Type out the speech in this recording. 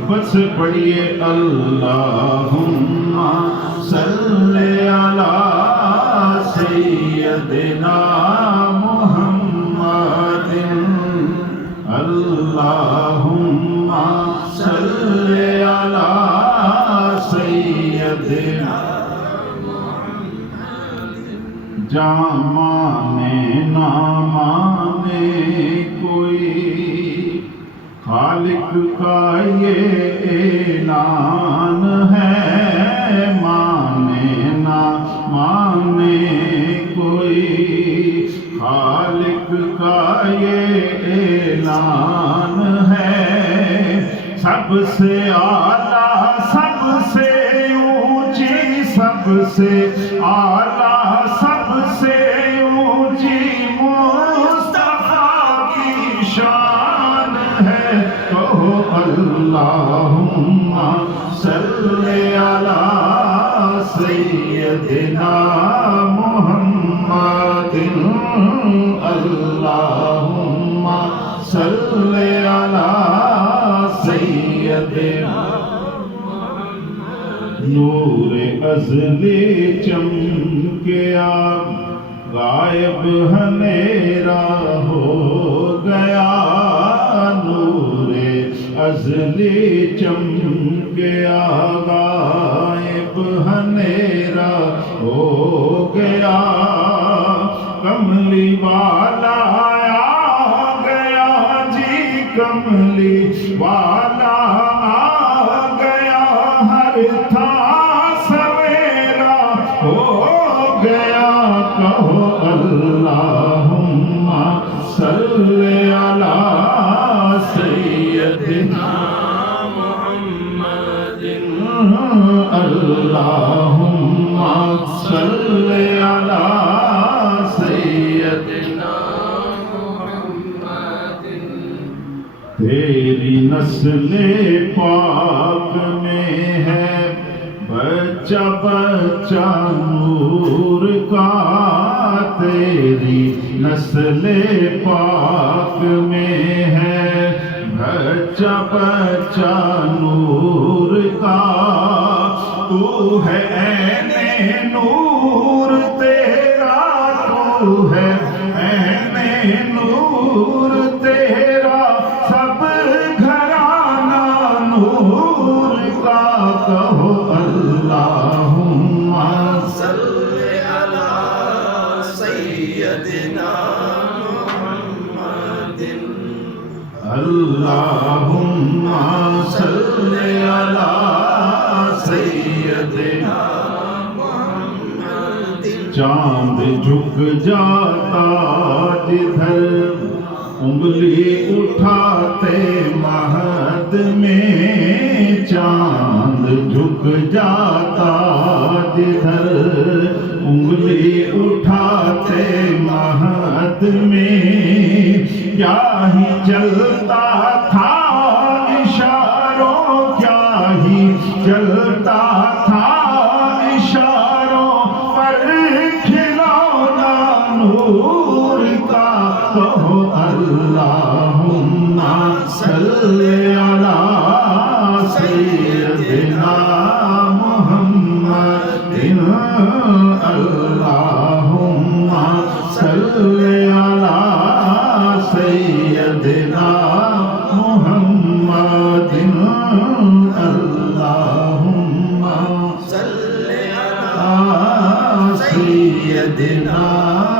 محبت سے پڑھیے اللہم صلی علی سیدنا محمد اللہم صلی علی سیدنا جہاں مانے نہ مانے کوئی خالق کا یہ اعلان ہے مانے نہ مانے کوئی خالق کا یہ اعلان ہے سب سے اعلیٰ سب سے اونچی سب سے اعلیٰ سب سے اونچی مصطفیٰ کی شان ہے کہو اللہم صلی علی سیدنا محمد اللہم صلی علی سیدنا نور ازلی چمکیا غائب اندھیرا ہو گیا نور ازلی چمکیا غائب اندھیرا ہو گیا کملی والا آ گیا جی کملی والا آ گیا ہر تھا سویرا ہو گیا کہو اللہم صلی علی سیدنا محمد اللہم صلی علی سیدنا محمد تیری نسل پاک میں ہے بچہ بچہ نور کا تیری نسل پاک میں ہے بچہ بچہ نور کا تو ہے عین نور تیرا تو ہے عین نور تیرا سب گھرانہ نور کا کہو اللہم صلی علی سیدنا محمد اللہم صلی علی سیدنا محمد چاند جھک جاتا جدھر انگلی اٹھاتے مہد میں چاند جھک جاتا جدھر انگلی اٹھاتے مہد میں کیا ہی چلتا تھا اشاروں کیا ہی چلتا تھا اشاروں پر کھلونا نور کا کہو اللہم صلی علی سیدنا محمد اللہم صلی علی سیدنا محمد اللہم صلی علی سیدنا